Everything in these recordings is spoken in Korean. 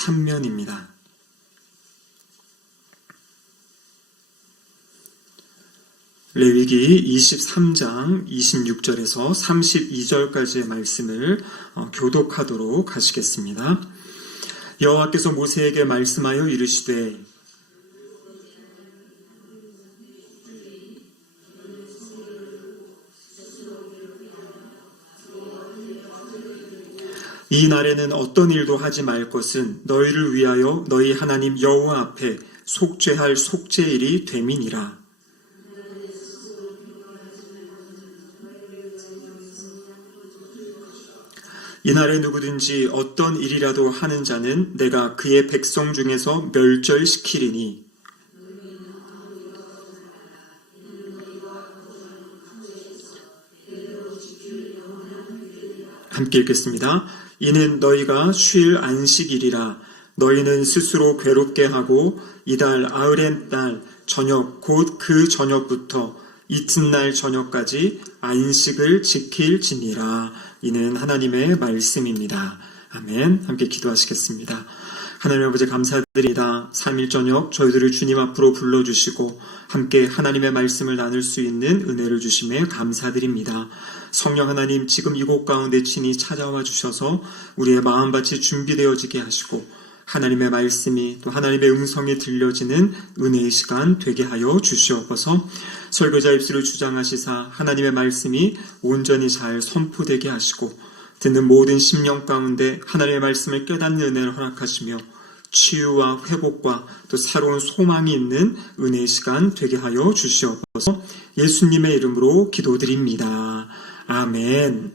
3면입니다. 레위기 23장 26절에서 32절까지의 말씀을 교독하도록 하시겠습니다. 여호와께서 모세에게 말씀하여 이르시되 이 날에는 어떤 일도 하지 말 것은 너희를 위하여 너희 하나님 여호와 앞에 속죄할 속죄일이 됨이니라. 이날에 누구든지 어떤 일이라도 하는 자는 내가 그의 백성 중에서 멸절시키리니 함께 읽겠습니다. 이는 너희가 쉴 안식일이라. 너희는 스스로 괴롭게 하고 이달 아흐렛 날 저녁 곧 그 저녁부터 이튿날 저녁까지 안식을 지킬지니라. 이는 하나님의 말씀입니다. 아멘. 함께 기도하시겠습니다. 하나님 아버지 감사드립니다. 3일 저녁 저희들을 주님 앞으로 불러주시고 함께 하나님의 말씀을 나눌 수 있는 은혜를 주심에 감사드립니다. 성령 하나님, 지금 이곳 가운데 친히 찾아와 주셔서 우리의 마음밭이 준비되어지게 하시고 하나님의 말씀이 또 하나님의 음성이 들려지는 은혜의 시간 되게 하여 주시옵소서. 설교자 입술을 주장하시사 하나님의 말씀이 온전히 잘 선포되게 하시고 듣는 모든 심령 가운데 하나님의 말씀을 깨닫는 은혜를 허락하시며 치유와 회복과 또 새로운 소망이 있는 은혜의 시간 되게 하여 주시옵소서. 예수님의 이름으로 기도드립니다. 아멘.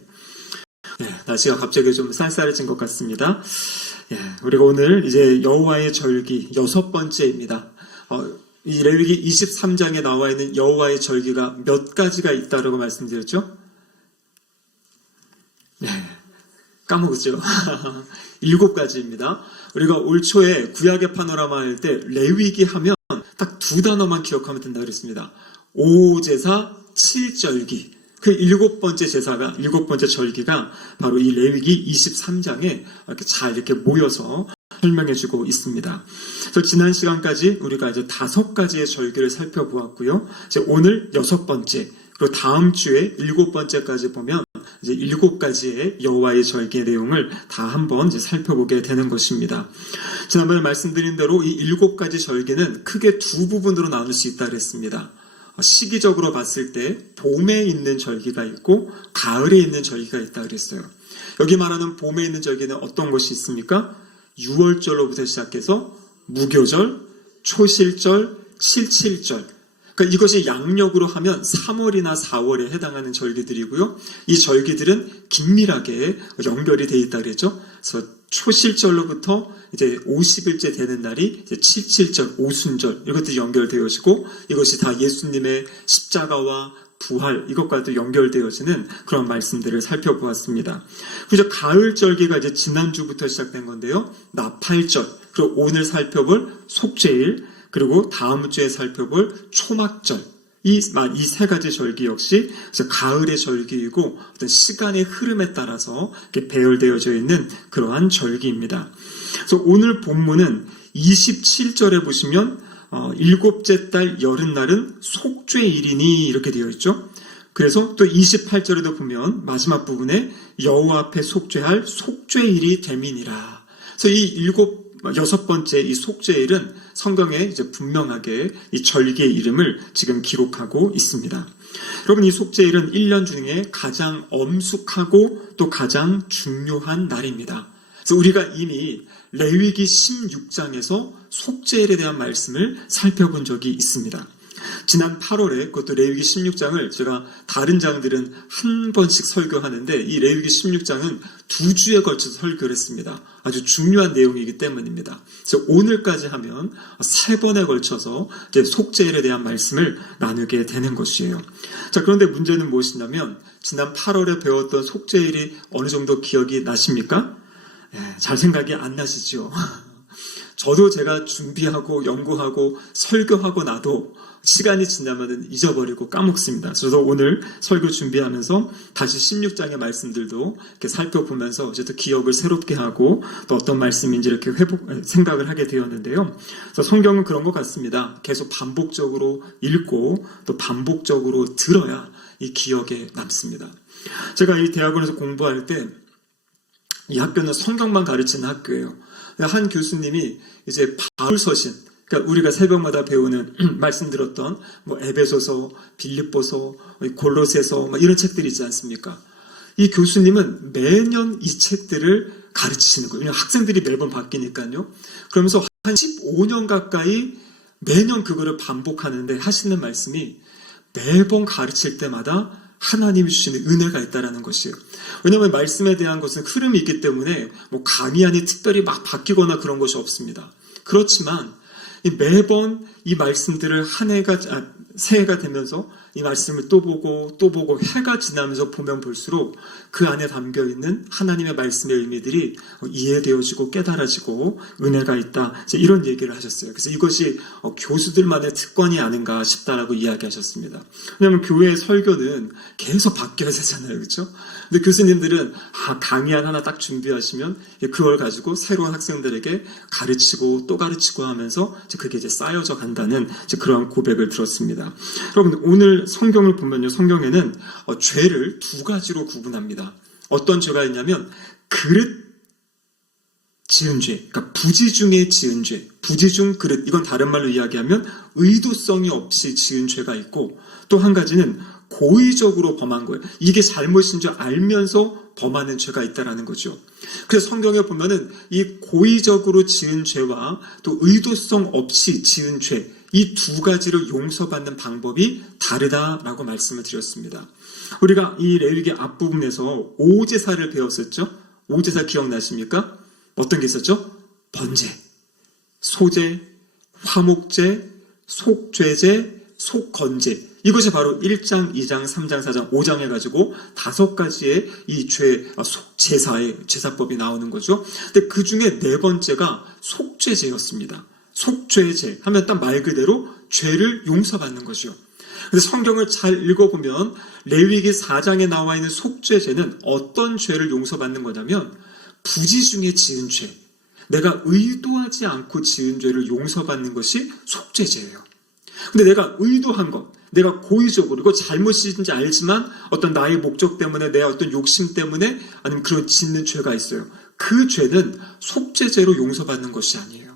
날씨가 갑자기 좀 쌀쌀해진 것 같습니다. 우리가 오늘 이제 여호와의 절기 6번째입니다. 이 레위기 23장에 나와 있는 여호와의 절기가 몇 가지가 있다라고 말씀드렸죠? 까먹었죠? 7가지입니다. 우리가 올 초에 구약의 파노라마 할 때 레위기 하면 딱 2단어만 기억하면 된다 그랬습니다. 5제사 7절기. 그 7번째 제사가, 7번째 절기가 바로 이 레위기 23장에 이렇게 모여서 설명해주고 있습니다. 그래서 지난 시간까지 우리가 이제 5가지의 절기를 살펴보았고요. 이제 오늘 6번째, 그리고 다음 주에 7번째까지 보면 이제 7가지의 여호와의 절기의 내용을 다 한번 이제 살펴보게 되는 것입니다. 지난번에 말씀드린 대로 이 7가지 절기는 크게 2부분으로 나눌 수 있다고 했습니다. 시기적으로 봤을 때 봄에 있는 절기가 있고 가을에 있는 절기가 있다 그랬어요. 여기 말하는 봄에 있는 절기는 어떤 것이 있습니까? 6월절로부터 시작해서 무교절, 초실절, 칠칠절. 그러니까 이것이 양력으로 하면 3월이나 4월에 해당하는 절기들이고요. 이 절기들은 긴밀하게 연결이 되어 있다 그랬죠. 그래서 초실절로부터 이제 50일째 되는 날이 이제 칠칠절, 오순절 이것들이 연결되어지고 이것이 다 예수님의 십자가와 부활 이것과도 연결되어지는 그런 말씀들을 살펴보았습니다. 그래서 가을절기가 이제 지난주부터 시작된 건데요. 나팔절, 그리고 오늘 살펴볼 속죄일, 그리고 다음 주에 살펴볼 초막절. 이 3가지 절기 역시 가을의 절기이고 어떤 시간의 흐름에 따라서 이렇게 배열되어져 있는 그러한 절기입니다. 그래서 오늘 본문은 27절에 보시면 7째 달 여름날은 속죄일이니 이렇게 되어 있죠. 그래서 또 28절에도 보면 마지막 부분에 여호와 앞에 속죄할 속죄일이 됨이니라. 그래서 이 6번째 이 속죄일은 성경에 이제 분명하게 이 절기의 이름을 지금 기록하고 있습니다. 여러분, 이 속죄일은 1년 중에 가장 엄숙하고 또 가장 중요한 날입니다. 그래서 우리가 이미 레위기 16장에서 속죄일에 대한 말씀을 살펴본 적이 있습니다. 지난 8월에 그것도 레위기 16장을 제가 다른 장들은 한 번씩 설교하는데 이 레위기 16장은 2주에 걸쳐서 설교를 했습니다. 아주 중요한 내용이기 때문입니다. 그래서 오늘까지 하면 3번에 걸쳐서 이제 속죄일에 대한 말씀을 나누게 되는 것이에요. 자, 그런데 문제는 무엇이냐면 지난 8월에 배웠던 속죄일이 어느 정도 기억이 나십니까? 잘 생각이 안 나시죠? 저도 제가 준비하고 연구하고 설교하고 나도 시간이 지나면 잊어버리고 까먹습니다. 저도 오늘 설교 준비하면서 다시 16장의 말씀들도 이렇게 살펴보면서 이제 또 기억을 새롭게 하고 또 어떤 말씀인지 이렇게 생각을 하게 되었는데요. 그래서 성경은 그런 것 같습니다. 계속 반복적으로 읽고 또 반복적으로 들어야 이 기억에 남습니다. 제가 이 대학원에서 공부할 때 이 학교는 성경만 가르치는 학교예요. 한 교수님이 이제 바울서신, 그러니까 우리가 새벽마다 배우는 말씀 들었던 뭐 에베소서, 빌립보서, 골로새서 이런 책들이 있지 않습니까? 이 교수님은 매년 이 책들을 가르치시는 거예요. 학생들이 매번 바뀌니까요. 그러면서 한 15년 가까이 매년 그거를 반복하는데 하시는 말씀이 매번 가르칠 때마다 하나님이 주시는 은혜가 있다라는 것이에요. 왜냐하면 말씀에 대한 것은 흐름이 있기 때문에 뭐 강의안이 특별히 막 바뀌거나 그런 것이 없습니다. 그렇지만 매번 이 말씀들을 새해가 되면서 이 말씀을 또 보고 해가 지나면서 보면 볼수록 그 안에 담겨있는 하나님의 말씀의 의미들이 이해되어지고 깨달아지고 은혜가 있다. 이런 얘기를 하셨어요. 그래서 이것이 교수들만의 특권이 아닌가 싶다라고 이야기하셨습니다. 왜냐하면 교회의 설교는 계속 바뀌어야 되잖아요. 그렇죠? 근데 교수님들은 강의안 하나 딱 준비하시면 그걸 가지고 새로운 학생들에게 가르치고 또 가르치고 하면서 그게 이제 쌓여져 간다는 그런 고백을 들었습니다. 여러분 오늘 성경을 보면요, 성경에는 죄를 두 가지로 구분합니다. 어떤 죄가 있냐면 그릇 지은 죄, 그러니까 부지 중에 지은 죄, 부지 중 그릇, 이건 다른 말로 이야기하면 의도성이 없이 지은 죄가 있고, 또 한 가지는 고의적으로 범한 거예요. 이게 잘못인 줄 알면서 범하는 죄가 있다라는 거죠. 그래서 성경에 보면은 이 고의적으로 지은 죄와 또 의도성 없이 지은 죄, 이 두 가지를 용서받는 방법이 다르다라고 말씀을 드렸습니다. 우리가 이 레위기 앞부분에서 오제사를 배웠었죠. 오제사 기억나십니까? 어떤 게 있었죠? 번제, 소제, 화목제, 속죄제, 속건제. 이것이 바로 1장, 2장, 3장, 4장, 5장 해가지고 5가지의 이 제사의 제사법이 나오는 거죠. 근데 그 중에 네 번째가 속죄제였습니다. 속죄제 하면 딱 말 그대로 죄를 용서받는 것이요. 그래서 성경을 잘 읽어보면 레위기 4장에 나와 있는 속죄제는 어떤 죄를 용서받는 거냐면 부지 중에 지은 죄, 내가 의도하지 않고 지은 죄를 용서받는 것이 속죄제예요. 근데 내가 의도한 것, 내가 고의적으로 이거 잘못인지 알지만 어떤 나의 목적 때문에 내 어떤 욕심 때문에 아니면 그런 짓는 죄가 있어요. 그 죄는 속죄제로 용서받는 것이 아니에요.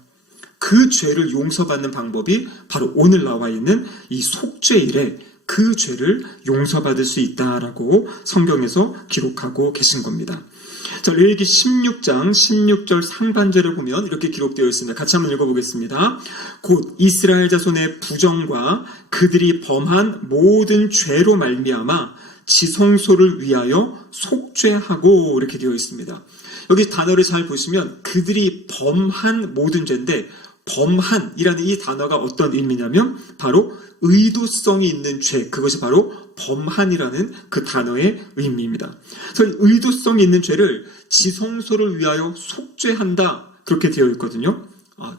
그 죄를 용서받는 방법이 바로 오늘 나와 있는 이 속죄일에 그 죄를 용서받을 수 있다라고 성경에서 기록하고 계신 겁니다. 자, 레위기 16장 16절 상반절을 보면 이렇게 기록되어 있습니다. 같이 한번 읽어보겠습니다. 곧 이스라엘 자손의 부정과 그들이 범한 모든 죄로 말미암아 지성소를 위하여 속죄하고 이렇게 되어 있습니다. 여기 단어를 잘 보시면 그들이 범한 모든 죄인데 범한이라는 이 단어가 어떤 의미냐면 바로 의도성이 있는 죄, 그것이 바로 범한이라는 그 단어의 의미입니다. 그래서 의도성이 있는 죄를 지성소를 위하여 속죄한다 그렇게 되어 있거든요.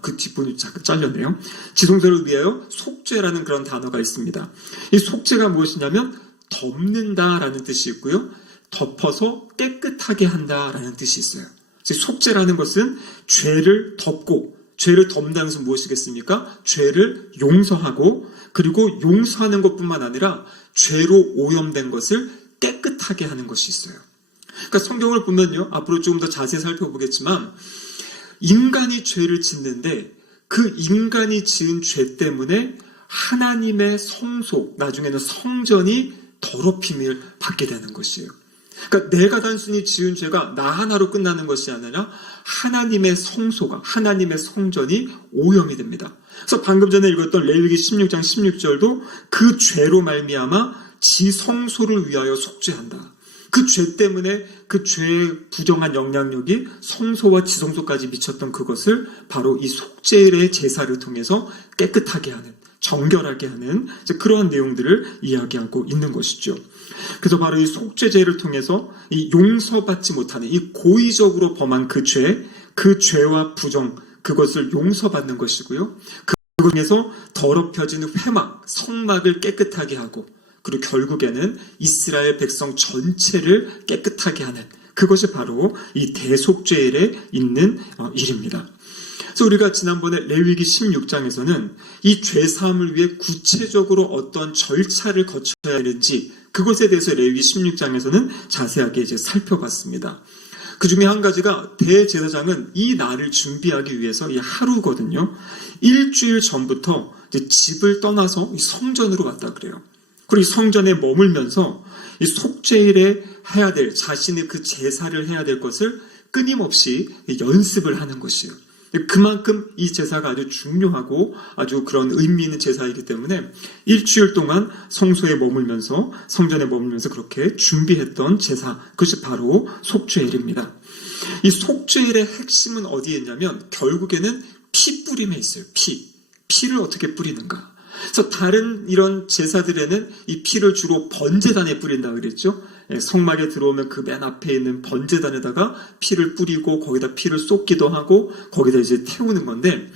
그 뒷부분이 잠깐 잘렸네요. 지성소를 위하여 속죄라는 그런 단어가 있습니다. 이 속죄가 무엇이냐면 덮는다라는 뜻이 있고요. 덮어서 깨끗하게 한다라는 뜻이 있어요. 속죄라는 것은 죄를 덮고, 죄를 덮는다는 것은 무엇이겠습니까? 죄를 용서하고, 그리고 용서하는 것뿐만 아니라 죄로 오염된 것을 깨끗하게 하는 것이 있어요. 그러니까 성경을 보면요, 앞으로 조금 더 자세히 살펴보겠지만 인간이 죄를 짓는데 그 인간이 지은 죄 때문에 하나님의 성소, 나중에는 성전이 더럽힘을 받게 되는 것이에요. 그러니까 내가 단순히 지은 죄가 나 하나로 끝나는 것이 아니라 하나님의 성소가, 하나님의 성전이 오염이 됩니다. 그래서 방금 전에 읽었던 레위기 16장 16절도 그 죄로 말미암아 지성소를 위하여 속죄한다. 그 죄 때문에 그 죄의 부정한 영향력이 성소와 지성소까지 미쳤던 그것을 바로 이 속죄의 제사를 통해서 깨끗하게 하는, 정결하게 하는 그러한 내용들을 이야기하고 있는 것이죠. 그래서 바로 이 속죄제를 통해서 이 용서받지 못하는 이 고의적으로 범한 그 죄, 그 죄와 부정, 그것을 용서받는 것이고요. 그걸 통해서 더럽혀진 회막, 성막을 깨끗하게 하고 그리고 결국에는 이스라엘 백성 전체를 깨끗하게 하는 그것이 바로 이 대속죄일에 있는 일입니다. 그래서 우리가 지난번에 레위기 16장에서는 이 죄사함을 위해 구체적으로 어떤 절차를 거쳐야 하는지 그것에 대해서 레위기 16장에서는 자세하게 이제 살펴봤습니다. 그 중에 한 가지가 대제사장은 이 날을 준비하기 위해서 이 하루거든요. 일주일 전부터 이제 집을 떠나서 성전으로 갔다 그래요. 그리고 이 성전에 머물면서 이 속죄일에 해야 될 자신의 그 제사를 해야 될 것을 끊임없이 연습을 하는 것이에요. 그만큼 이 제사가 아주 중요하고 아주 그런 의미 있는 제사이기 때문에 일주일 동안 성소에 머물면서 성전에 머물면서 그렇게 준비했던 제사, 그것이 바로 속죄일입니다. 이 속죄일의 핵심은 어디에 있냐면 결국에는 피 뿌림에 있어요. 피를 어떻게 뿌리는가. 그래서 다른 이런 제사들에는 이 피를 주로 번제단에 뿌린다 그랬죠. 성막에 들어오면 그 맨 앞에 있는 번제단에다가 피를 뿌리고 거기다 피를 쏟기도 하고 거기다 이제 태우는 건데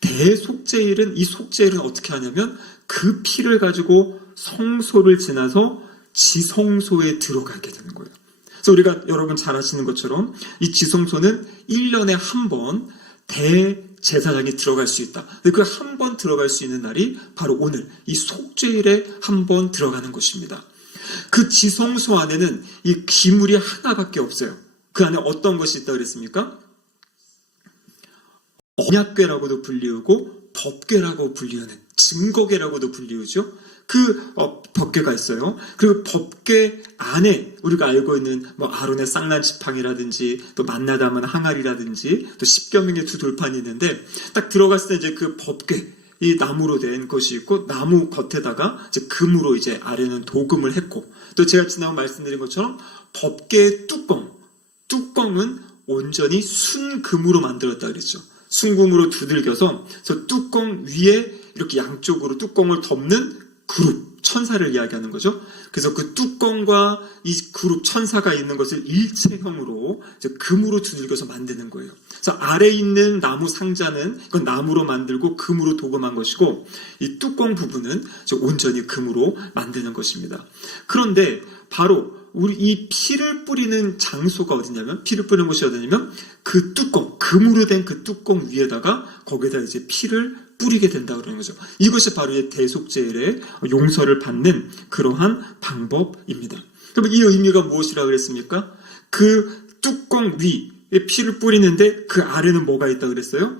대속죄일은 이 속죄일은 어떻게 하냐면 그 피를 가지고 성소를 지나서 지성소에 들어가게 되는 거예요. 그래서 우리가 여러분 잘 아시는 것처럼 이 지성소는 1년에 한 번 대제사장이 들어갈 수 있다. 그 한 번 들어갈 수 있는 날이 바로 오늘 이 속죄일에 한 번 들어가는 것입니다. 그 지성소 안에는 이 기물이 하나밖에 없어요. 그 안에 어떤 것이 있다고 그랬습니까? 언약궤라고도 불리우고 법궤라고 불리우는 증거궤라고도 불리우죠. 그 법궤가 있어요. 그리고 법궤 안에 우리가 알고 있는 뭐 아론의 쌍난 지팡이라든지 또 만나다만 항아리라든지 또 십계명의 두 돌판이 있는데 딱 들어갔을 때 이제 그 법궤 이 나무로 된 것이 있고 나무 겉에다가 이제 금으로 이제 아래는 도금을 했고 또 제가 지난번 말씀드린 것처럼 법궤의 뚜껑은 온전히 순금으로 만들었다 그랬죠. 순금으로 두들겨서 저 뚜껑 위에 이렇게 양쪽으로 뚜껑을 덮는 그룹 천사를 이야기하는 거죠. 그래서 그 뚜껑과 이 그룹 천사가 있는 것을 일체형으로 이제 금으로 두들겨서 만드는 거예요. 그래서 아래 있는 나무 상자는 그건 나무로 만들고 금으로 도금한 것이고 이 뚜껑 부분은 온전히 금으로 만드는 것입니다. 그런데 바로 우리 이 피를 뿌리는 장소가 어디냐면 피를 뿌리는 곳이 어디냐면 그 뚜껑 금으로 된 그 뚜껑 위에다가 거기다 이제 피를 뿌리게 된다 그러는 거죠. 이것이 바로 이 대속죄일의 용서를 받는 그러한 방법입니다. 그럼 이 의미가 무엇이라고 그랬습니까? 그 뚜껑 위에 피를 뿌리는데 그 아래는 뭐가 있다고 그랬어요?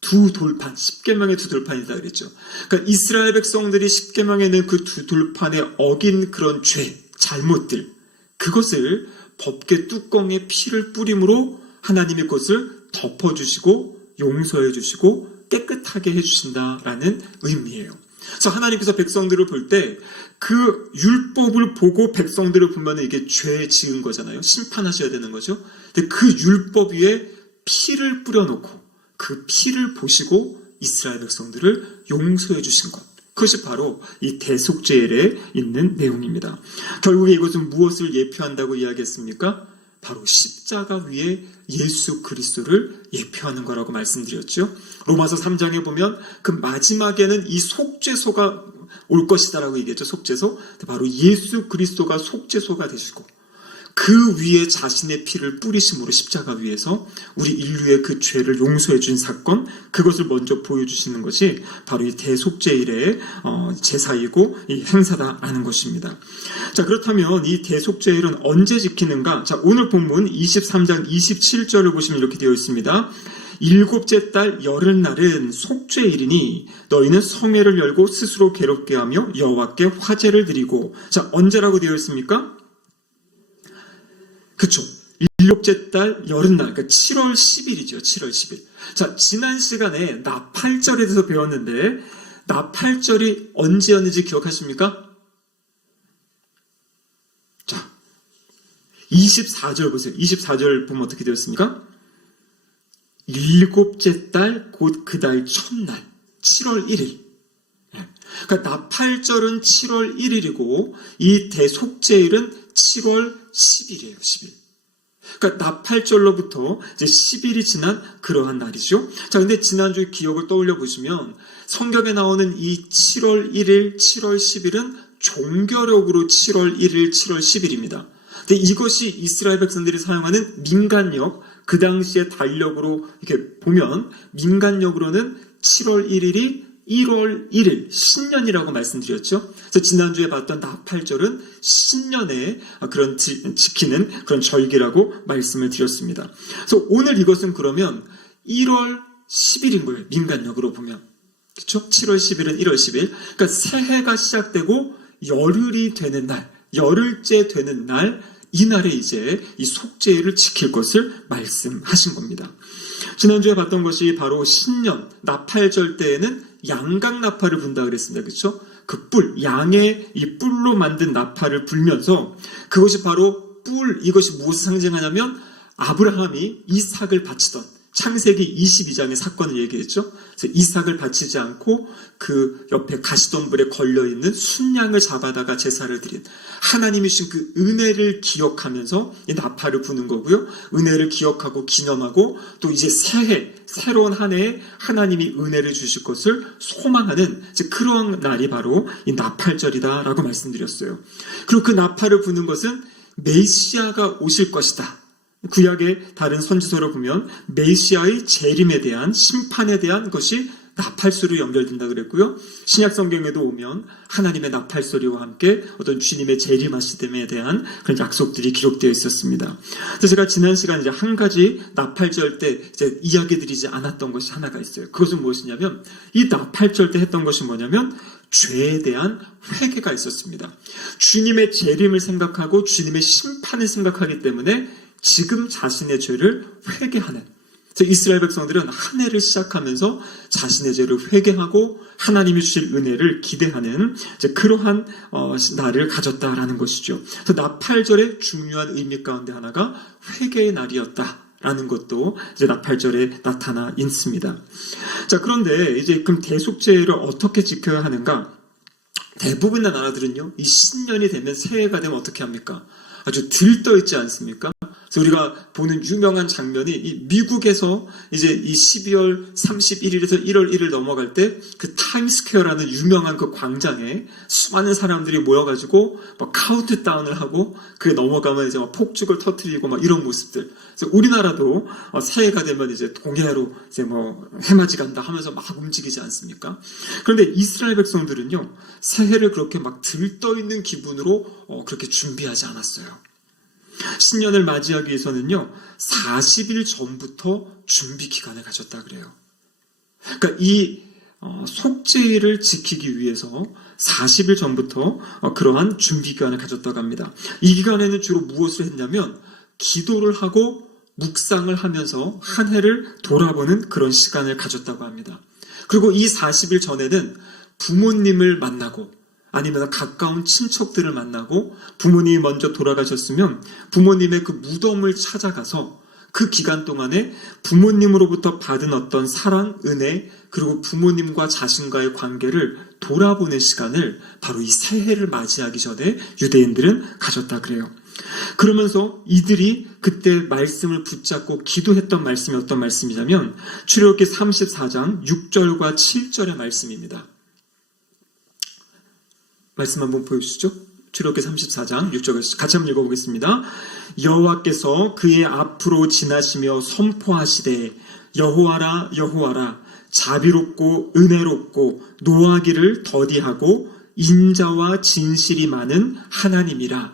두 돌판, 십계명의 두 돌판이다 그랬죠. 그러니까 이스라엘 백성들이 십계명에 있는 그 두 돌판에 어긴 그런 죄, 잘못들, 그것을 법궤 뚜껑에 피를 뿌림으로 하나님의 것을 덮어주시고 용서해주시고 깨끗하게 해주신다라는 의미예요. 그래서 하나님께서 백성들을 볼 때 그 율법을 보고 백성들을 보면 이게 죄 지은 거잖아요. 심판하셔야 되는 거죠. 근데 그 율법 위에 피를 뿌려놓고 그 피를 보시고 이스라엘 백성들을 용서해 주신 것. 그것이 바로 이 대속죄일에 있는 내용입니다. 결국에 이것은 무엇을 예표한다고 이야기했습니까? 바로 십자가 위에 예수 그리스도를 예표하는 거라고 말씀드렸죠. 로마서 3장에 보면 그 마지막에는 이 속죄소가 올 것이다라고 얘기했죠. 속죄소. 바로 예수 그리스도가 속죄소가 되시고 그 위에 자신의 피를 뿌리심으로 십자가 위에서 우리 인류의 그 죄를 용서해 준 사건, 그것을 먼저 보여주시는 것이 바로 이 대속죄일의 제사이고 이 행사다라는 것입니다. 자, 그렇다면 이 대속죄일은 언제 지키는가? 자, 오늘 본문 23장 27절을 보시면 이렇게 되어 있습니다. 일곱째 달 열흘날은 속죄일이니 너희는 성회를 열고 스스로 괴롭게 하며 여호와께 화제를 드리고. 자, 언제라고 되어 있습니까? 그쵸. 일곱째 달 열흘날, 그러니까 7월 10일이죠. 7월 10일. 자, 지난 시간에 나팔절에 대해서 배웠는데 나팔절이 언제였는지 기억하십니까? 자, 24절 보세요. 24절 보면 어떻게 되었습니까? 일곱째 달 곧 그 달 첫날 7월 1일. 그러니까 나팔절은 7월 1일이고 이 대속죄일은 7월 10일이에요. 10일. 그러니까 나팔절로부터 이제 10일이 지난 그러한 날이죠. 자, 근데 지난주의 기억을 떠올려 보시면 성경에 나오는 이 7월 1일, 7월 10일은 종교력으로 7월 1일, 7월 10일입니다. 근데 이것이 이스라엘 백성들이 사용하는 민간력, 그 당시의 달력으로 이렇게 보면 민간력으로는 7월 1일이 1월 1일, 신년이라고 말씀드렸죠. 그래서 지난주에 봤던 나팔절은 신년에 그런 지키는 그런 절기라고 말씀을 드렸습니다. 그래서 오늘 이것은 그러면 1월 10일인 거예요. 민간력으로 보면. 그렇죠? 7월 10일은 1월 10일. 그러니까 새해가 시작되고 열흘이 되는 날, 열흘째 되는 날, 이날에 이제 이 속죄일을 지킬 것을 말씀하신 겁니다. 지난주에 봤던 것이 바로 신년, 나팔절 때에는 양각 나팔을 분다 그랬습니다. 그렇죠? 그 뿔, 양의 이 뿔로 만든 나팔을 불면서 그것이 바로 뿔, 이것이 무엇을 상징하냐면 아브라함이 이삭을 바치던 창세기 22장의 사건을 얘기했죠. 그래서 이삭을 바치지 않고 그 옆에 가시덤불에 걸려있는 순양을 잡아다가 제사를 드린 하나님이 주신 그 은혜를 기억하면서 이 나팔을 부는 거고요. 은혜를 기억하고 기념하고 또 이제 새해, 새로운 한 해에 하나님이 은혜를 주실 것을 소망하는 이제 그런 날이 바로 이 나팔절이다라고 말씀드렸어요. 그리고 그 나팔을 부는 것은 메시아가 오실 것이다. 구약의 다른 선지서를 보면 메시아의 재림에 대한 심판에 대한 것이 나팔소리로 연결된다 그랬고요. 신약 성경에도 오면 하나님의 나팔소리와 함께 어떤 주님의 재림하심에 대한 그런 약속들이 기록되어 있었습니다. 그래서 제가 지난 시간 이제 한 가지 나팔절 때 이제 이야기 드리지 않았던 것이 하나가 있어요. 그것은 무엇이냐면 이 나팔절 때 했던 것이 뭐냐면 죄에 대한 회개가 있었습니다. 주님의 재림을 생각하고 주님의 심판을 생각하기 때문에 지금 자신의 죄를 회개하는, 이스라엘 백성들은 한 해를 시작하면서 자신의 죄를 회개하고 하나님이 주실 은혜를 기대하는 그러한 날을 가졌다라는 것이죠. 그래서 나팔절의 중요한 의미 가운데 하나가 회개의 날이었다라는 것도 이제 나팔절에 나타나 있습니다. 자, 그런데 이제 그럼 대속죄를 어떻게 지켜야 하는가? 대부분의 나라들은요, 이 신년이 되면 새해가 되면 어떻게 합니까? 아주 들떠 있지 않습니까? 그래서 우리가 보는 유명한 장면이 이 미국에서 이제 이 12월 31일에서 1월 1일 넘어갈 때 그 타임스퀘어라는 유명한 그 광장에 수많은 사람들이 모여가지고 막 카운트다운을 하고 그게 넘어가면 이제 막 폭죽을 터뜨리고 막 이런 모습들. 그래서 우리나라도 새해가 되면 이제 동해로 이제 뭐 해맞이 간다 하면서 막 움직이지 않습니까? 그런데 이스라엘 백성들은요, 새해를 그렇게 막 들떠 있는 기분으로 그렇게 준비하지 않았어요. 신년을 맞이하기 위해서는요, 40일 전부터 준비 기간을 가졌다 그래요. 그러니까 이 속죄일을 지키기 위해서 40일 전부터 그러한 준비 기간을 가졌다고 합니다. 이 기간에는 주로 무엇을 했냐면 기도를 하고 묵상을 하면서 한 해를 돌아보는 그런 시간을 가졌다고 합니다. 그리고 이 40일 전에는 부모님을 만나고 아니면 가까운 친척들을 만나고 부모님이 먼저 돌아가셨으면 부모님의 그 무덤을 찾아가서 그 기간 동안에 부모님으로부터 받은 어떤 사랑, 은혜, 그리고 부모님과 자신과의 관계를 돌아보는 시간을 바로 이 새해를 맞이하기 전에 유대인들은 가졌다 그래요. 그러면서 이들이 그때 말씀을 붙잡고 기도했던 말씀이 어떤 말씀이냐면 출애굽기 34장 6절과 7절의 말씀입니다. 말씀 한번 보여주시죠. 출애굽기 34장 6절 같이 한번 읽어보겠습니다. 여호와께서 그의 앞으로 지나시며 선포하시되 여호와라 여호와라 자비롭고 은혜롭고 노하기를 더디하고 인자와 진실이 많은 하나님이라.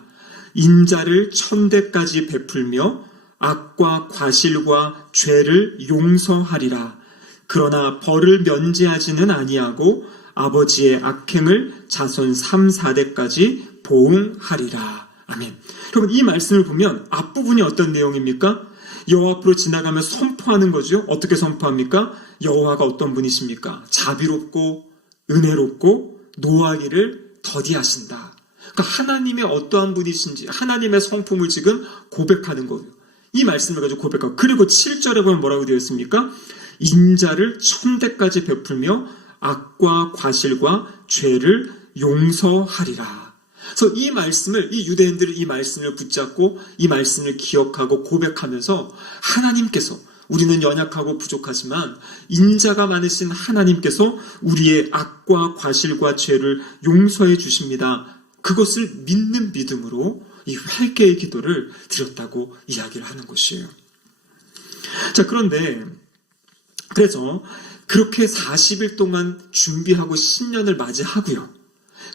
인자를 천대까지 베풀며 악과 과실과 죄를 용서하리라. 그러나 벌을 면제하지는 아니하고 아버지의 악행을 자손 3, 4대까지 보응하리라. 아멘. 여러분, 이 말씀을 보면 앞부분이 어떤 내용입니까? 여호와 앞으로 지나가며 선포하는 거죠. 어떻게 선포합니까? 여호와가 어떤 분이십니까? 자비롭고 은혜롭고 노하기를 더디하신다. 그러니까 하나님의 어떠한 분이신지 하나님의 성품을 지금 고백하는 거예요. 이 말씀을 가지고 고백하고, 그리고 7절에 보면 뭐라고 되어 있습니까? 인자를 천대까지 베풀며 악과 과실과 죄를 용서하리라. 그래서 이 말씀을, 이 유대인들은 이 말씀을 붙잡고 이 말씀을 기억하고 고백하면서 하나님께서, 우리는 연약하고 부족하지만 인자가 많으신 하나님께서 우리의 악과 과실과 죄를 용서해 주십니다. 그것을 믿는 믿음으로 이 회개의 기도를 드렸다고 이야기를 하는 것이에요. 자, 그런데 그래서 그렇게 40일 동안 준비하고 신년을 맞이하고요.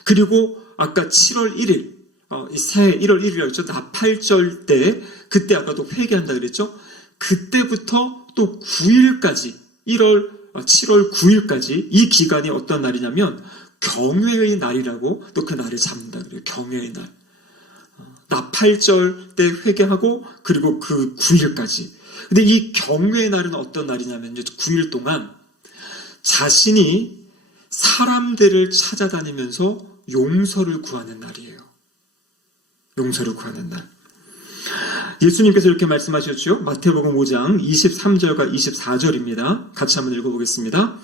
그리고 아까 7월 1일, 새해 1월 1일이라고 했죠. 나팔절 때, 그때 아까도 회개한다 그랬죠. 그때부터 또 9일까지, 7월 9일까지 이 기간이 어떤 날이냐면 경외의 날이라고 또 그 날을 잡는다 그래요. 경외의 날. 나팔절 때 회개하고 그리고 그 9일까지. 근데 이 경외의 날은 어떤 날이냐면 9일 동안 자신이 사람들을 찾아다니면서 용서를 구하는 날이에요. 용서를 구하는 날. 예수님께서 이렇게 말씀하셨죠. 마태복음 5장 23절과 24절입니다. 같이 한번 읽어보겠습니다.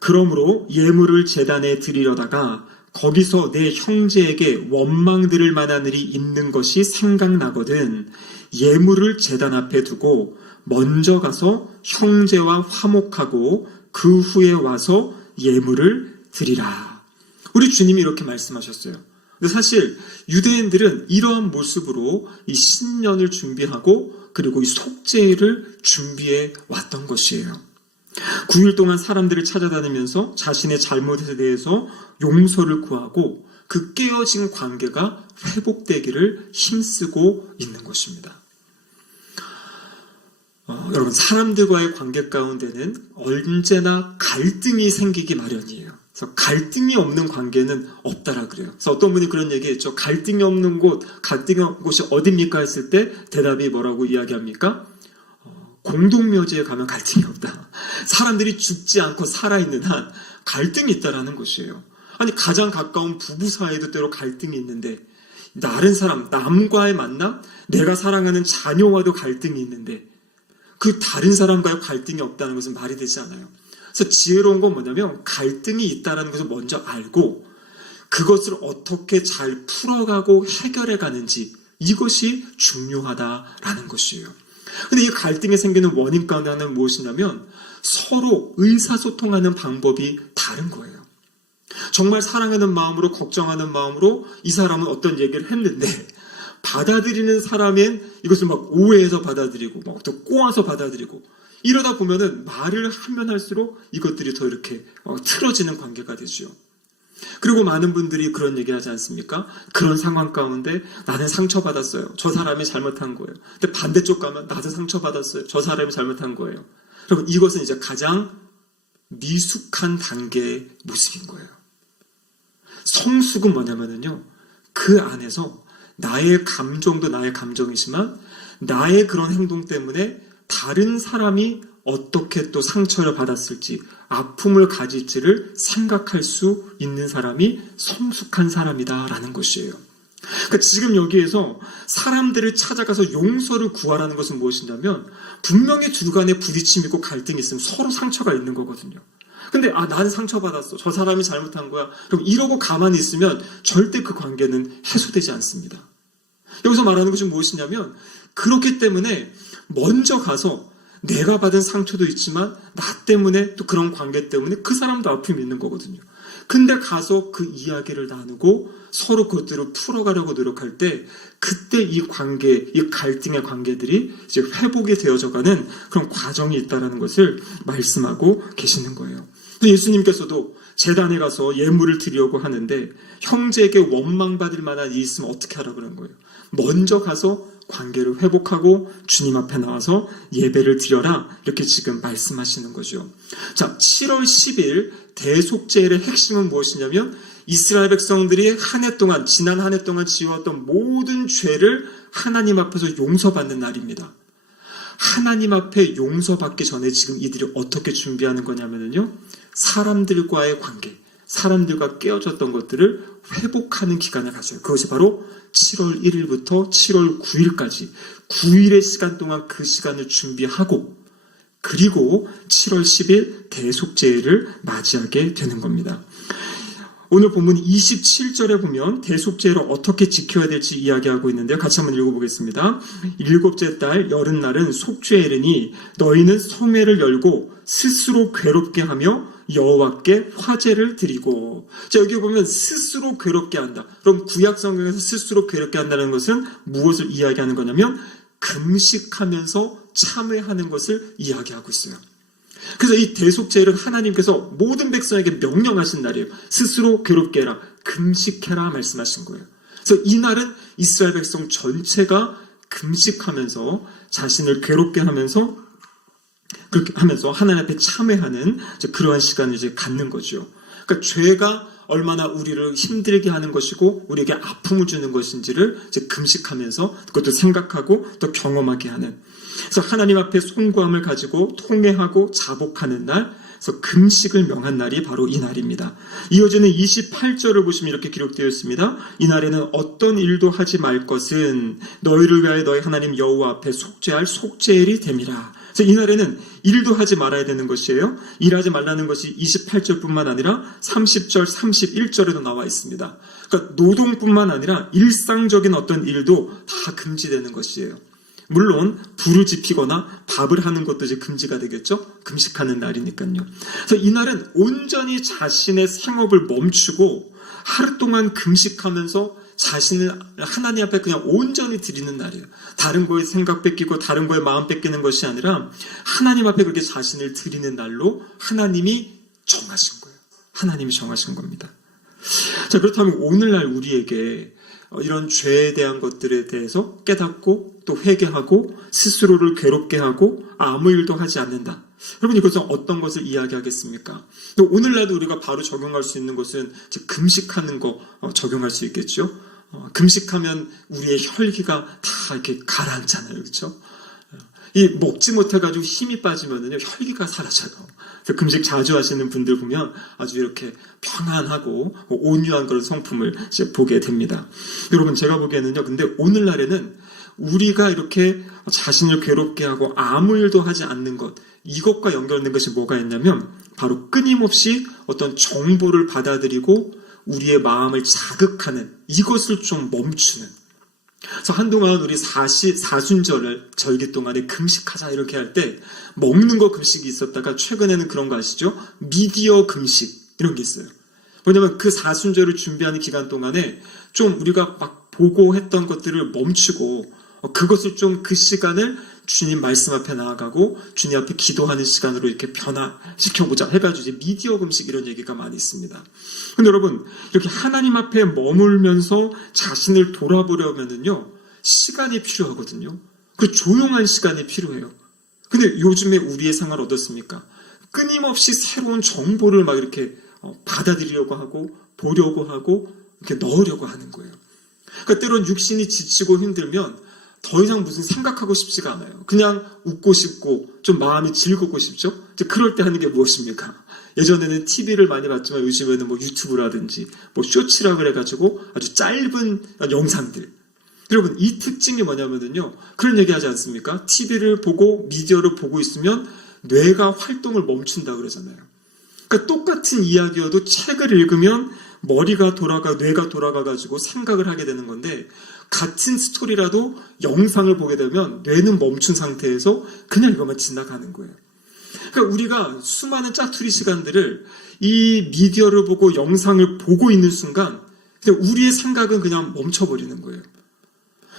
그러므로 예물을 제단에 드리려다가 거기서 내 형제에게 원망 들을 만한 일이 있는 것이 생각나거든 예물을 제단 앞에 두고 먼저 가서 형제와 화목하고 그 후에 와서 예물을 드리라. 우리 주님이 이렇게 말씀하셨어요. 근데 사실 유대인들은 이러한 모습으로 이 신년을 준비하고 그리고 이 속죄를 준비해 왔던 것이에요. 9일 동안 사람들을 찾아다니면서 자신의 잘못에 대해서 용서를 구하고 그 깨어진 관계가 회복되기를 힘쓰고 있는 것입니다. 여러분, 사람들과의 관계 가운데는 언제나 갈등이 생기기 마련이에요. 그래서 갈등이 없는 관계는 없다라 그래요. 그래서 어떤 분이 그런 얘기했죠. 갈등이 없는 곳이 어딥니까 했을 때 대답이 뭐라고 이야기합니까? 공동묘지에 가면 갈등이 없다. 사람들이 죽지 않고 살아있는 한 갈등이 있다라는 것이에요. 아니, 가장 가까운 부부 사이에도 때로 갈등이 있는데, 다른 사람, 남과의 만남, 내가 사랑하는 자녀와도 갈등이 있는데, 그 다른 사람과의 갈등이 없다는 것은 말이 되지 않아요. 그래서 지혜로운 건 뭐냐면 갈등이 있다는 것을 먼저 알고 그것을 어떻게 잘 풀어가고 해결해 가는지, 이것이 중요하다라는 것이에요. 근데 이 갈등이 생기는 원인 가운데 하나는 무엇이냐면 서로 의사소통하는 방법이 다른 거예요. 정말 사랑하는 마음으로, 걱정하는 마음으로 이 사람은 어떤 얘기를 했는데 받아들이는 사람은 이것을 막 오해해서 받아들이고 막 또 꼬아서 받아들이고, 이러다 보면은 말을 하면 할수록 이것들이 더 이렇게 틀어지는 관계가 되죠. 그리고 많은 분들이 그런 얘기 하지 않습니까? 그런 상황 가운데 나는 상처받았어요. 저 사람이 잘못한 거예요. 근데 반대쪽 가면 나도 상처받았어요. 저 사람이 잘못한 거예요. 여러분, 이것은 이제 가장 미숙한 단계의 모습인 거예요. 성숙은 뭐냐면요, 그 안에서 나의 감정도 나의 감정이지만 나의 그런 행동 때문에 다른 사람이 어떻게 또 상처를 받았을지, 아픔을 가질지를 생각할 수 있는 사람이 성숙한 사람이다라는 것이에요. 그러니까 지금 여기에서 사람들을 찾아가서 용서를 구하라는 것은 무엇이냐면 분명히 둘 간에 부딪힘이 있고 갈등이 있으면 서로 상처가 있는 거거든요. 근데 나는 상처받았어. 저 사람이 잘못한 거야. 그럼 이러고 가만히 있으면 절대 그 관계는 해소되지 않습니다. 여기서 말하는 것이 무엇이냐면 그렇기 때문에 먼저 가서 내가 받은 상처도 있지만 나 때문에 또 그런 관계 때문에 그 사람도 아픔이 있는 거거든요. 근데 가서 그 이야기를 나누고 서로 그것들을 풀어가려고 노력할 때 그때 이 관계, 이 갈등의 관계들이 이제 회복이 되어져가는 그런 과정이 있다는 것을 말씀하고 계시는 거예요. 예수님께서도 제단에 가서 예물을 드리려고 하는데 형제에게 원망받을 만한 일이 있으면 어떻게 하라고 그런 거예요. 먼저 가서 관계를 회복하고 주님 앞에 나와서 예배를 드려라, 이렇게 지금 말씀하시는 거죠. 자, 7월 10일 대속죄일의 핵심은 무엇이냐면 이스라엘 백성들이 지난 한 해 동안 지어왔던 모든 죄를 하나님 앞에서 용서받는 날입니다. 하나님 앞에 용서받기 전에 지금 이들이 어떻게 준비하는 거냐면요, 사람들과의 관계, 사람들과 깨어졌던 것들을 회복하는 기간을 가져요. 그것이 바로 7월 1일부터 7월 9일까지 9일의 시간 동안 그 시간을 준비하고 그리고 7월 10일 대속죄일을 맞이하게 되는 겁니다. 오늘 본문 27절에 보면 대속죄를 어떻게 지켜야 될지 이야기하고 있는데요. 같이 한번 읽어보겠습니다. 일곱째 달 여름날은 속죄에 이르니 너희는 성회를 열고 스스로 괴롭게 하며 여호와께 화제를 드리고. 자, 여기 보면 스스로 괴롭게 한다. 그럼 구약 성경에서 스스로 괴롭게 한다는 것은 무엇을 이야기하는 거냐면 금식하면서 참회하는 것을 이야기하고 있어요. 그래서 이 대속죄를 하나님께서 모든 백성에게 명령하신 날이에요. 스스로 괴롭게 해라, 금식해라 말씀하신 거예요. 그래서 이 날은 이스라엘 백성 전체가 금식하면서 자신을 괴롭게 하면서 그렇게 하면서 하나님 앞에 참회하는 그러한 시간을 이제 갖는 거죠. 그러니까 죄가 얼마나 우리를 힘들게 하는 것이고 우리에게 아픔을 주는 것인지를 이제 금식하면서 그것도 생각하고 또 경험하게 하는. 그래서 하나님 앞에 송구함을 가지고 통회하고 자복하는 날, 그래서 금식을 명한 날이 바로 이 날입니다. 이어지는 28절을 보시면 이렇게 기록되어 있습니다. 이 날에는 어떤 일도 하지 말 것은 너희를 위하여 너희 하나님 여호와 앞에 속죄할 속죄일이 됨이라. 그래서 이 날에는 일도 하지 말아야 되는 것이에요. 일하지 말라는 것이 28절뿐만 아니라 30절, 31절에도 나와 있습니다. 그러니까 노동뿐만 아니라 일상적인 어떤 일도 다 금지되는 것이에요. 물론 불을 지피거나 밥을 하는 것도 이제 금지가 되겠죠. 금식하는 날이니까요. 그래서 이 날은 온전히 자신의 생업을 멈추고 하루 동안 금식하면서 자신을 하나님 앞에 그냥 온전히 드리는 날이에요. 다른 거에 생각 뺏기고 다른 거에 마음 뺏기는 것이 아니라 하나님 앞에 그렇게 자신을 드리는 날로 하나님이 정하신 거예요. 하나님이 정하신 겁니다. 자, 그렇다면 오늘날 우리에게 이런 죄에 대한 것들에 대해서 깨닫고 또 회개하고 스스로를 괴롭게 하고 아무 일도 하지 않는다. 여러분, 이것은 어떤 것을 이야기하겠습니까? 또 오늘날도 우리가 바로 적용할 수 있는 것은 금식하는 거 적용할 수 있겠죠. 금식하면 우리의 혈기가 다 이렇게 가라앉잖아요, 그렇죠? 이 먹지 못해가지고 힘이 빠지면은요 혈기가 사라져요. 그래서 금식 자주 하시는 분들 보면 아주 이렇게 평안하고 온유한 그런 성품을 이제 보게 됩니다. 여러분, 제가 보기에는요, 근데 오늘날에는 우리가 이렇게 자신을 괴롭게 하고 아무 일도 하지 않는 것, 이것과 연결된 것이 뭐가 있냐면 바로 끊임없이 어떤 정보를 받아들이고 우리의 마음을 자극하는 이것을 좀 멈추는. 그래서 한동안 우리 사순절을 절기 동안에 금식하자 이렇게 할 때 먹는 거 금식이 있었다가 최근에는 그런 거 아시죠? 미디어 금식 이런 게 있어요. 왜냐면 그 사순절을 준비하는 기간 동안에 좀 우리가 막 보고 했던 것들을 멈추고 그것을 좀 그 시간을 주님 말씀 앞에 나아가고 주님 앞에 기도하는 시간으로 이렇게 변화시켜보자 해가지고 이제 미디어 금식 이런 얘기가 많이 있습니다. 근데 여러분, 이렇게 하나님 앞에 머물면서 자신을 돌아보려면은요 시간이 필요하거든요. 그 조용한 시간이 필요해요. 근데 요즘에 우리의 생활 어떻습니까? 끊임없이 새로운 정보를 막 이렇게 받아들이려고 하고 보려고 하고 이렇게 넣으려고 하는 거예요. 그러니까 때론 육신이 지치고 힘들면 더 이상 무슨 생각하고 싶지가 않아요. 그냥 웃고 싶고 좀 마음이 즐겁고 싶죠? 그럴 때 하는 게 무엇입니까? 예전에는 TV를 많이 봤지만 요즘에는 뭐 유튜브라든지 뭐 쇼츠라 그래가지고 아주 짧은 영상들. 여러분, 이 특징이 뭐냐면요, 그런 얘기 하지 않습니까? TV를 보고 미디어를 보고 있으면 뇌가 활동을 멈춘다 그러잖아요. 그러니까 똑같은 이야기여도 책을 읽으면 머리가 돌아가, 뇌가 돌아가가지고 생각을 하게 되는 건데, 같은 스토리라도 영상을 보게 되면 뇌는 멈춘 상태에서 그냥 이것만 지나가는 거예요. 그러니까 우리가 수많은 짜투리 시간들을 이 미디어를 보고 영상을 보고 있는 순간 그냥 우리의 생각은 그냥 멈춰버리는 거예요.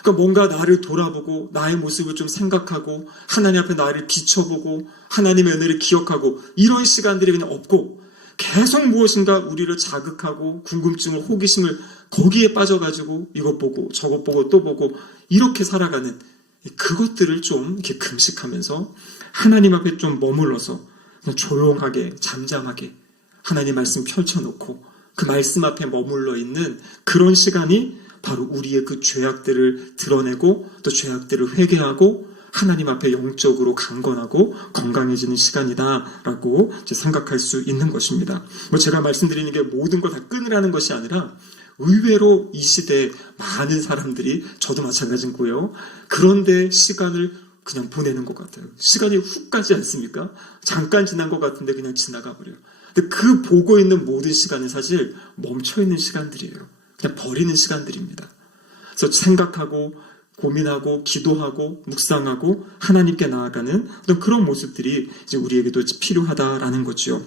그러니까 뭔가 나를 돌아보고 나의 모습을 좀 생각하고 하나님 앞에 나를 비춰보고 하나님의 은혜를 기억하고 이런 시간들이 그냥 없고 계속 무엇인가 우리를 자극하고 궁금증을, 호기심을 거기에 빠져가지고 이것 보고 저것 보고 또 보고 이렇게 살아가는 그것들을 좀 이렇게 금식하면서 하나님 앞에 좀 머물러서 그냥 조용하게 잠잠하게 하나님 말씀 펼쳐놓고 그 말씀 앞에 머물러 있는 그런 시간이 바로 우리의 그 죄악들을 드러내고 또 죄악들을 회개하고 하나님 앞에 영적으로 강건하고 건강해지는 시간이다라고 생각할 수 있는 것입니다. 제가 말씀드리는 게 모든 걸 다 끊으라는 것이 아니라 의외로 이 시대에 많은 사람들이 저도 마찬가지고요. 그런데 시간을 그냥 보내는 것 같아요. 시간이 훅 가지 않습니까? 잠깐 지난 것 같은데 그냥 지나가 버려요. 근데 그 보고 있는 모든 시간은 사실 멈춰있는 시간들이에요. 그냥 버리는 시간들입니다. 그래서 생각하고 고민하고 기도하고 묵상하고 하나님께 나아가는 어떤 그런 모습들이 이제 우리에게도 필요하다라는 거죠.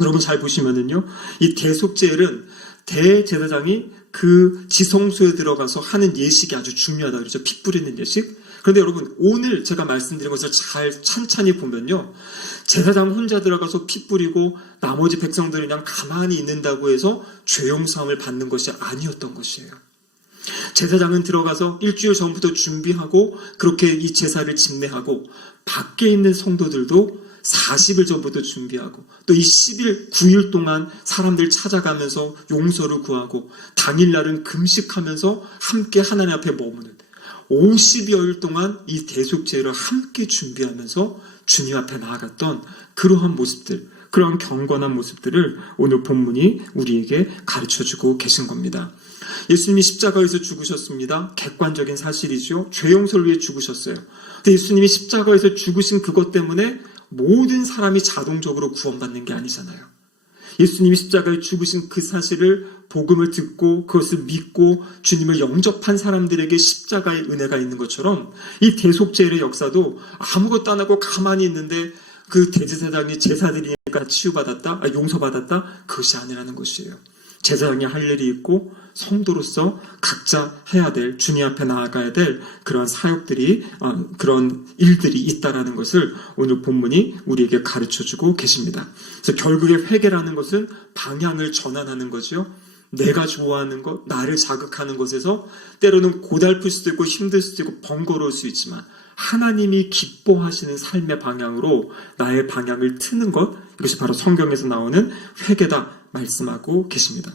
여러분 잘 보시면은요, 이 대속제일은 대제사장이 그 지성소에 들어가서 하는 예식이 아주 중요하다 그러죠. 피 뿌리는 예식. 그런데 여러분 오늘 제가 말씀드린 것을 잘 찬찬히 보면요, 제사장 혼자 들어가서 피 뿌리고 나머지 백성들이 그냥 가만히 있는다고 해서 죄 용서함을 받는 것이 아니었던 것이에요. 제사장은 들어가서 일주일 전부터 준비하고 그렇게 이 제사를 집례하고 밖에 있는 성도들도 40일 전부터 준비하고 또 이 10일, 9일 동안 사람들 찾아가면서 용서를 구하고 당일날은 금식하면서 함께 하나님 앞에 머무는 50여일 동안 이 대속제를 함께 준비하면서 주님 앞에 나아갔던 그러한 모습들, 그러한 경건한 모습들을 오늘 본문이 우리에게 가르쳐주고 계신 겁니다. 예수님이 십자가에서 죽으셨습니다. 객관적인 사실이죠. 죄 용서를 위해 죽으셨어요. 근데 예수님이 십자가에서 죽으신 그것 때문에 모든 사람이 자동적으로 구원받는 게 아니잖아요. 예수님이 십자가에 죽으신 그 사실을 복음을 듣고 그것을 믿고 주님을 영접한 사람들에게 십자가의 은혜가 있는 것처럼 이 대속제일의 역사도 아무것도 안 하고 가만히 있는데 그 대제사장이 제사드리니까 치유받았다, 용서받았다, 그것이 아니라는 것이에요. 제사장이 할 일이 있고 성도로서 각자 해야 될, 주님 앞에 나아가야 될 그런 사역들이, 그런 일들이 있다라는 것을 오늘 본문이 우리에게 가르쳐주고 계십니다. 그래서 결국에 회개라는 것은 방향을 전환하는 거죠. 내가 좋아하는 것, 나를 자극하는 것에서 때로는 고달플 수도 있고 힘들 수도 있고 번거로울 수 있지만 하나님이 기뻐하시는 삶의 방향으로 나의 방향을 트는 것, 이것이 바로 성경에서 나오는 회개다 말씀하고 계십니다.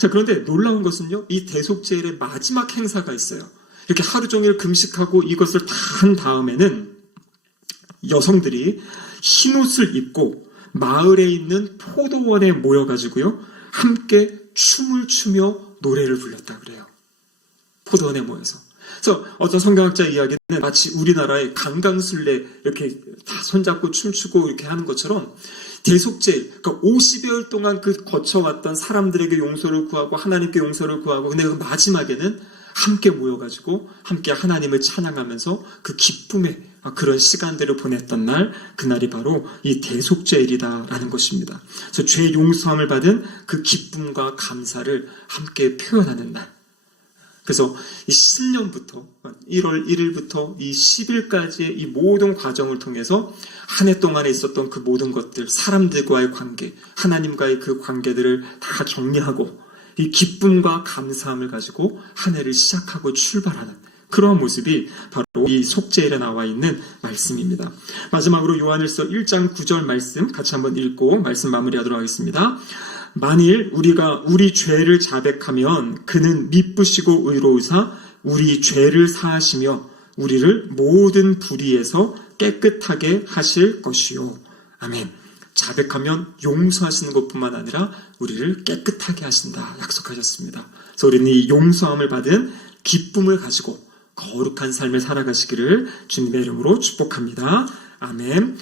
자, 그런데 놀라운 것은요, 이 대속제일의 마지막 행사가 있어요. 이렇게 하루 종일 금식하고 이것을 다 한 다음에는 여성들이 흰옷을 입고 마을에 있는 포도원에 모여가지고요, 함께 춤을 추며 노래를 불렀다 그래요. 포도원에 모여서. 그래서 어떤 성경학자 이야기는 마치 우리나라의 강강술래 이렇게 다 손잡고 춤추고 이렇게 하는 것처럼 대속제일, 그러니까 50여일 동안 그 거쳐왔던 사람들에게 용서를 구하고 하나님께 용서를 구하고 근데 그 마지막에는 함께 모여가지고 함께 하나님을 찬양하면서 그 기쁨의 그런 시간들을 보냈던 날, 그날이 바로 이 대속제일이다라는 것입니다. 그래서 죄 용서함을 받은 그 기쁨과 감사를 함께 표현하는 날. 그래서 이 신년부터 1월 1일부터 이 10일까지의 이 모든 과정을 통해서 한 해 동안에 있었던 그 모든 것들, 사람들과의 관계, 하나님과의 그 관계들을 다 정리하고 이 기쁨과 감사함을 가지고 한 해를 시작하고 출발하는 그런 모습이 바로 이 속죄일에 나와 있는 말씀입니다. 마지막으로 요한일서 1장 9절 말씀 같이 한번 읽고 말씀 마무리하도록 하겠습니다. 만일 우리가 우리 죄를 자백하면 그는 미쁘시고 의로우사 우리 죄를 사하시며 우리를 모든 불의에서 깨끗하게 하실 것이요. 아멘. 자백하면 용서하시는 것뿐만 아니라 우리를 깨끗하게 하신다 약속하셨습니다. 그래서 우리는 이 용서함을 받은 기쁨을 가지고 거룩한 삶을 살아가시기를 주님의 이름으로 축복합니다. 아멘.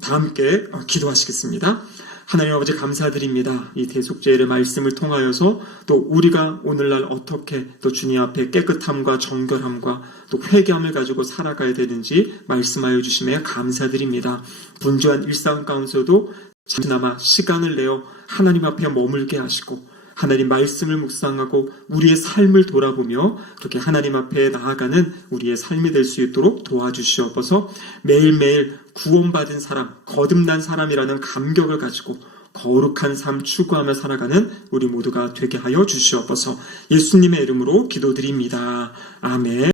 다 함께 기도하시겠습니다. 하나님 아버지 감사드립니다. 이 대속제일의 말씀을 통하여서 또 우리가 오늘날 어떻게 또 주님 앞에 깨끗함과 정결함과 또 회개함을 가지고 살아가야 되는지 말씀하여 주심에 감사드립니다. 분주한 일상 가운데서도 잠시나마 시간을 내어 하나님 앞에 머물게 하시고 하나님 말씀을 묵상하고 우리의 삶을 돌아보며 그렇게 하나님 앞에 나아가는 우리의 삶이 될 수 있도록 도와주시옵소서. 매일매일 구원받은 사람, 거듭난 사람이라는 감격을 가지고 거룩한 삶 추구하며 살아가는 우리 모두가 되게 하여 주시옵소서. 예수님의 이름으로 기도드립니다. 아멘.